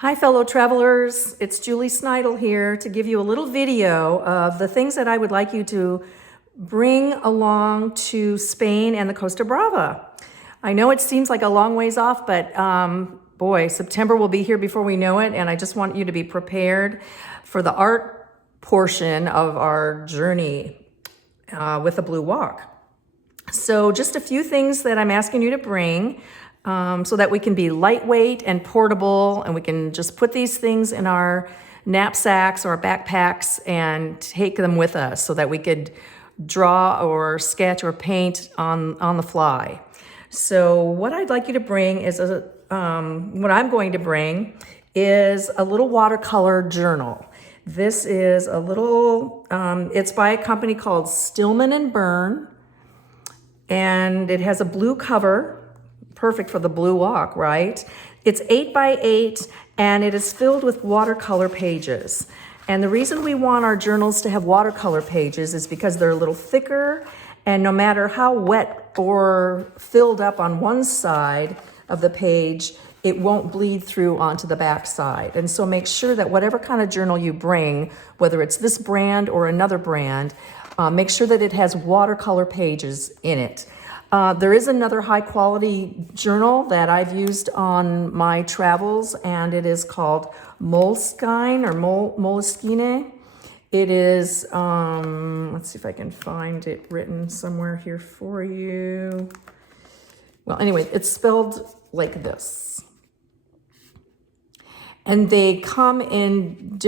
Hi, fellow travelers. It's Julie Snidel here to give you a little video of the things that I would like you to bring along to Spain and the Costa Brava. I know it seems like a long ways off, but boy, September will be here before we know it, and I just want you to be prepared for the art portion of our journey with the Blue Walk. So just a few things that I'm asking you to bring so that we can be lightweight and portable, and we can just put these things in our knapsacks or our backpacks and take them with us so that we could draw or sketch or paint on the fly. So what I'd like you to bring is what I'm going to bring is a little watercolor journal. This is a little, it's by a company called Stillman and Byrne, and it has a blue cover, perfect for the Blue Walk, right? It's 8 by 8, and it is filled with watercolor pages. And the reason we want our journals to have watercolor pages is because they're a little thicker, and no matter how wet or filled up on one side of the page, it won't bleed through onto the back side. And so make sure that whatever kind of journal you bring, whether it's this brand or another brand, make sure that it has watercolor pages in it. There is another high quality journal that I've used on my travels, and it is called Moleskine or Moleskine. It is, let's see if I can find it written somewhere here for you. Well, anyway, it's spelled like this. And they come in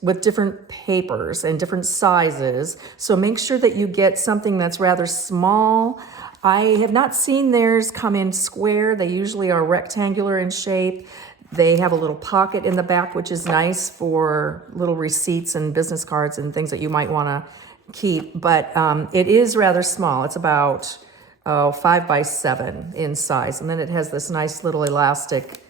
with different papers and different sizes. So make sure that you get something that's rather small. I have not seen theirs come in square. They usually are rectangular in shape. They have a little pocket in the back, which is nice for little receipts and business cards and things that you might want to keep. But it is rather small. It's about 5 by 7 in size. And then it has this nice little elastic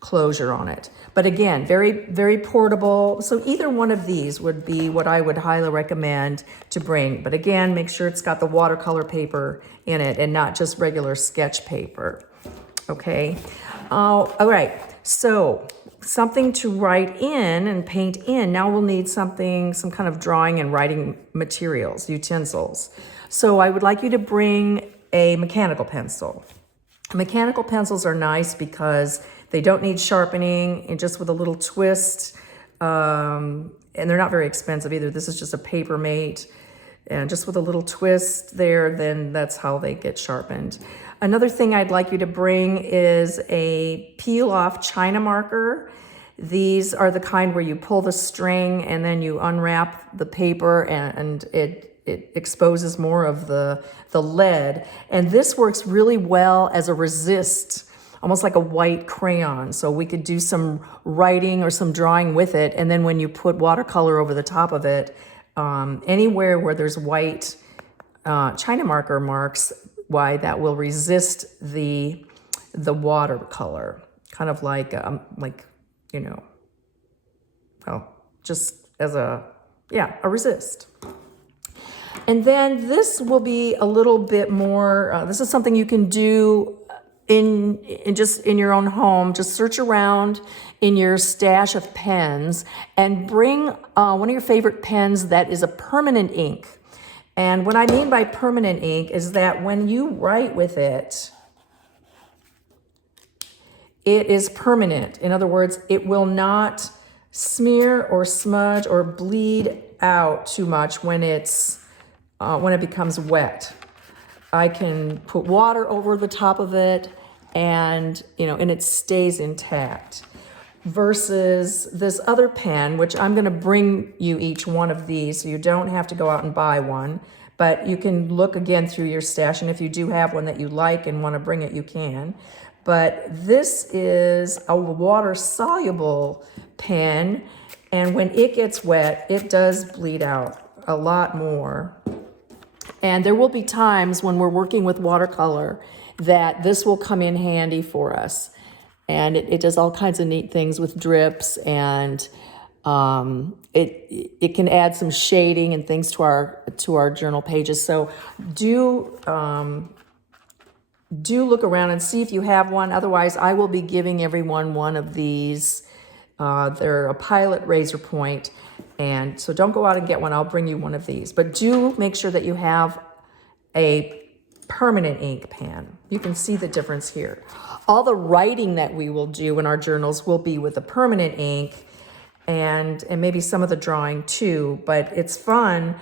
closure on it. But again, very, very portable. So either one of these would be what I would highly recommend to bring. But again, make sure it's got the watercolor paper in it and not just regular sketch paper. Okay. All right. So something to write in and paint in. Now we'll need some kind of drawing and writing materials, utensils. So I would like you to bring a mechanical pencil. Mechanical pencils are nice because they don't need sharpening, and just with a little twist, and they're not very expensive either. This is just a Paper Mate, and just with a little twist there, then that's how they get sharpened. Another thing I'd like you to bring is a peel-off China marker. These are the kind where you pull the string and then you unwrap the paper, and it exposes more of the lead. And this works really well as a resist, almost like a white crayon. So we could do some writing or some drawing with it. And then when you put watercolor over the top of it, anywhere where there's white China marker marks, why that will resist the watercolor. Kind of like, you know, well, just as a resist. And then this will be a little bit more, this is something you can do in your own home. Just search around in your stash of pens and bring one of your favorite pens that is a permanent ink. And what I mean by permanent ink is that when you write with it, it is permanent. In other words, it will not smear or smudge or bleed out too much when it becomes wet. I can put water over the top of it, and it stays intact. Versus this other pen, which I'm going to bring you each one of these, so you don't have to go out and buy one, but you can look again through your stash, and if you do have one that you like and want to bring it, you can. But this is a water-soluble pen, and when it gets wet, it does bleed out a lot more. And there will be times when we're working with watercolor that this will come in handy for us. And it does all kinds of neat things with drips, and it can add some shading and things to our journal pages. So do look around and see if you have one. Otherwise, I will be giving everyone one of these They're a Pilot razor point. And so don't go out and get one. I'll bring you one of these. But do make sure that you have a permanent ink pen. You can see the difference here. All the writing that we will do in our journals will be with a permanent ink, and maybe some of the drawing too, but it's fun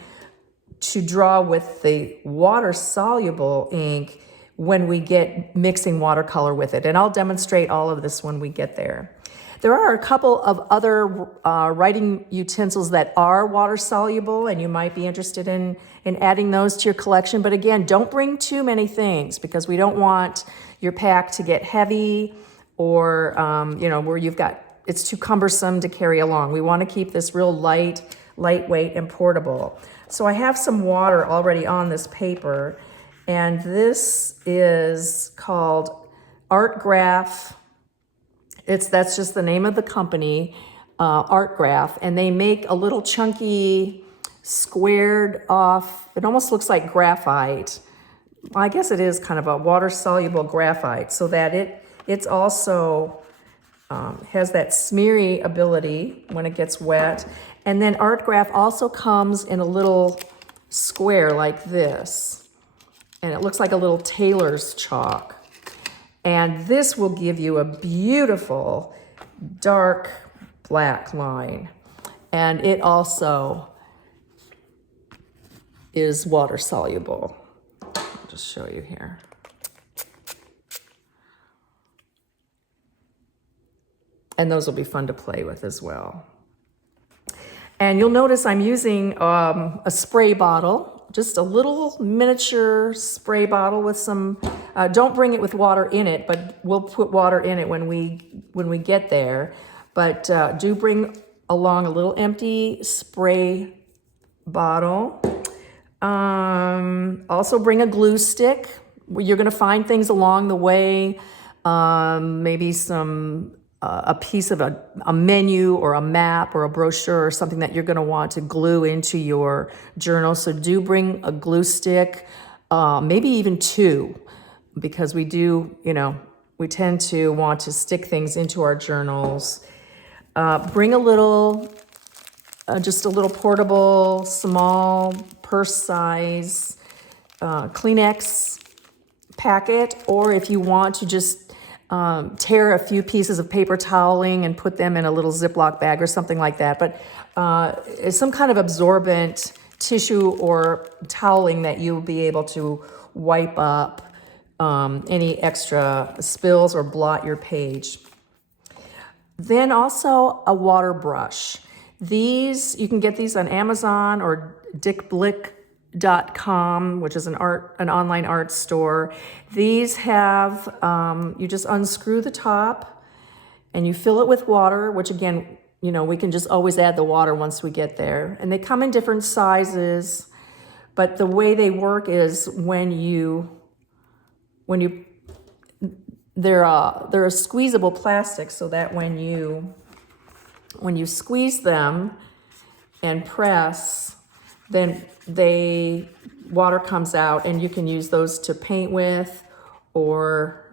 to draw with the water-soluble ink when we get mixing watercolor with it. And I'll demonstrate all of this when we get there. There are a couple of other writing utensils that are water-soluble, and you might be interested in adding those to your collection. But again, don't bring too many things, because we don't want your pack to get heavy or, where it's too cumbersome to carry along. We want to keep this real lightweight and portable. So I have some water already on this paper, and this is called Art Graph. That's just the name of the company, Art Graph, and they make a little chunky, squared off, it almost looks like graphite. Well, I guess it is kind of a water-soluble graphite, so that it's also has that smeary ability when it gets wet. And then Art Graph also comes in a little square like this, and it looks like a little tailor's chalk. And this will give you a beautiful dark black line. And it also is water soluble. I'll just show you here. And those will be fun to play with as well. And you'll notice I'm using a spray bottle, just a little miniature spray bottle with some, don't bring it with water in it, but we'll put water in it when we get there. But do bring along a little empty spray bottle. Also bring a glue stick. You're gonna find things along the way, maybe a piece of a menu or a map or a brochure or something that you're going to want to glue into your journal. So do bring a glue stick, maybe even two, because we tend to want to stick things into our journals. Bring just a little portable, small, purse size Kleenex packet, or if you want to just tear a few pieces of paper toweling and put them in a little Ziploc bag or something like that. But some kind of absorbent tissue or toweling that you'll be able to wipe up any extra spills or blot your page. Then also a water brush. You can get these on Amazon or dickblick.com, which is an online art store. These have, you just unscrew the top and you fill it with water, which again, we can just always add the water once we get there. And they come in different sizes, but the way they work is they're a squeezable plastic, so that when you squeeze them and press, then water comes out, and you can use those to paint with, or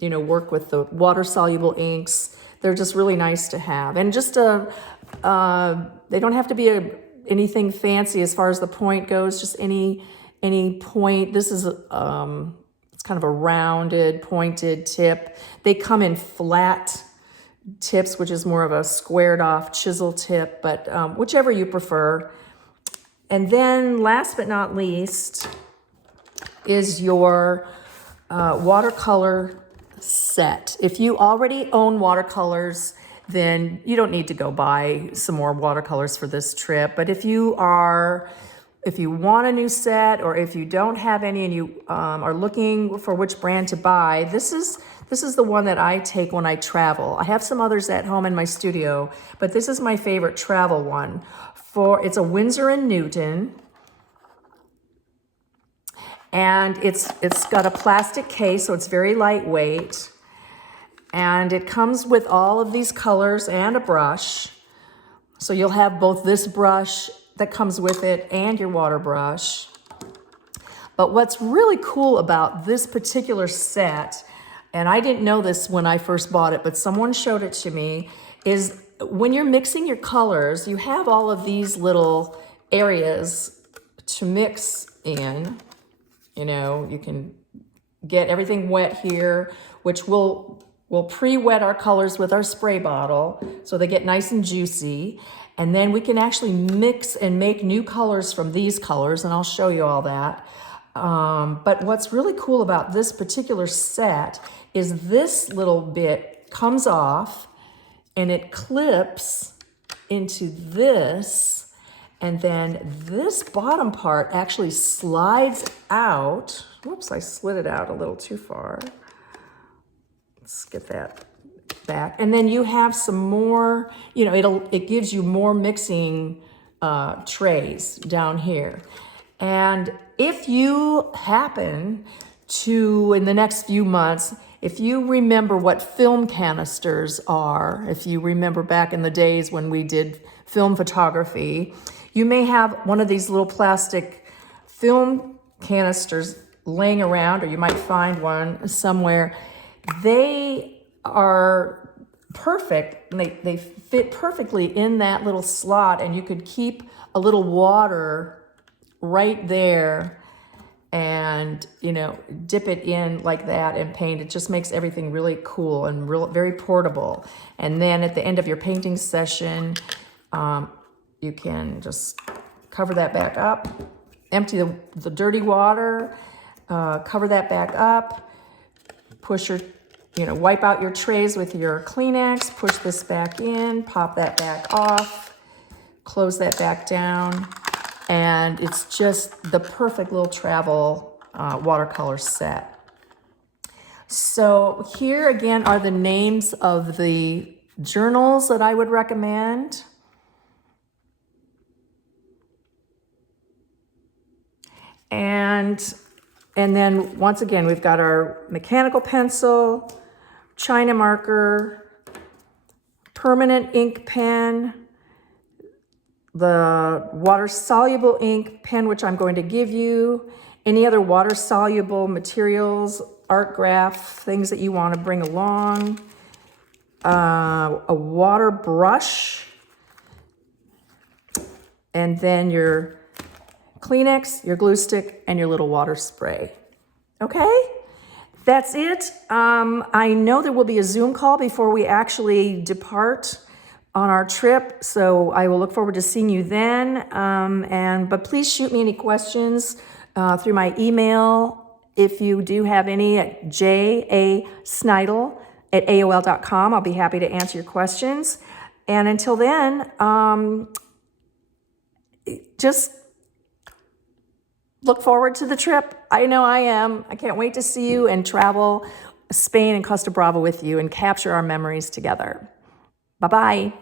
work with the water-soluble inks. They're just really nice to have, and just they don't have to be anything fancy as far as the point goes. Just any point. This is it's kind of a rounded, pointed tip. They come in flat tips, which is more of a squared-off chisel tip, but whichever you prefer. And then last but not least is your watercolor set. If you already own watercolors, then you don't need to go buy some more watercolors for this trip. But if you want a new set, or if you don't have any and you are looking for which brand to buy, this is the one that I take when I travel. I have some others at home in my studio, but this is my favorite travel one. It's a Winsor & Newton, and it's got a plastic case, so it's very lightweight, and it comes with all of these colors and a brush. So you'll have both this brush that comes with it and your water brush. But what's really cool about this particular set, and I didn't know this when I first bought it, but someone showed it to me, is when you're mixing your colors, you have all of these little areas to mix in. You know, you can get everything wet here, which we'll pre-wet our colors with our spray bottle so they get nice and juicy. And then we can actually mix and make new colors from these colors, and I'll show you all that. But what's really cool about this particular set is this little bit comes off and it clips into this, and then this bottom part actually slides out. Whoops, I slid it out a little too far. Let's get that back. And then you have some more, you know, it gives you more mixing trays down here. And if you happen to, in the next few months, if you remember what film canisters are, if you remember back in the days when we did film photography, you may have one of these little plastic film canisters laying around, or you might find one somewhere. They are perfect, and they fit perfectly in that little slot, and you could keep a little water right there and, you know, dip it in like that and paint. It just makes everything really cool and very portable. And then at the end of your painting session, you can just cover that back up, empty the dirty water, cover that back up, push your, you know, wipe out your trays with your Kleenex, push this back in, pop that back off, close that back down, and it's just the perfect little travel watercolor set. So here again are the names of the journals that I would recommend. And then once again, we've got our mechanical pencil, China marker, permanent ink pen, the water-soluble ink pen, which I'm going to give you, any other water-soluble materials, art graph, things that you want to bring along, a water brush, and then your Kleenex, your glue stick, and your little water spray. Okay? That's it. I know there will be a Zoom call before we actually depart on our trip, so I will look forward to seeing you then. But please shoot me any questions through my email, if you do have any, at jasneidel@aol.com. I'll be happy to answer your questions. And until then, just look forward to the trip. I know I am. I can't wait to see you and travel Spain and Costa Brava with you and capture our memories together. Bye-bye.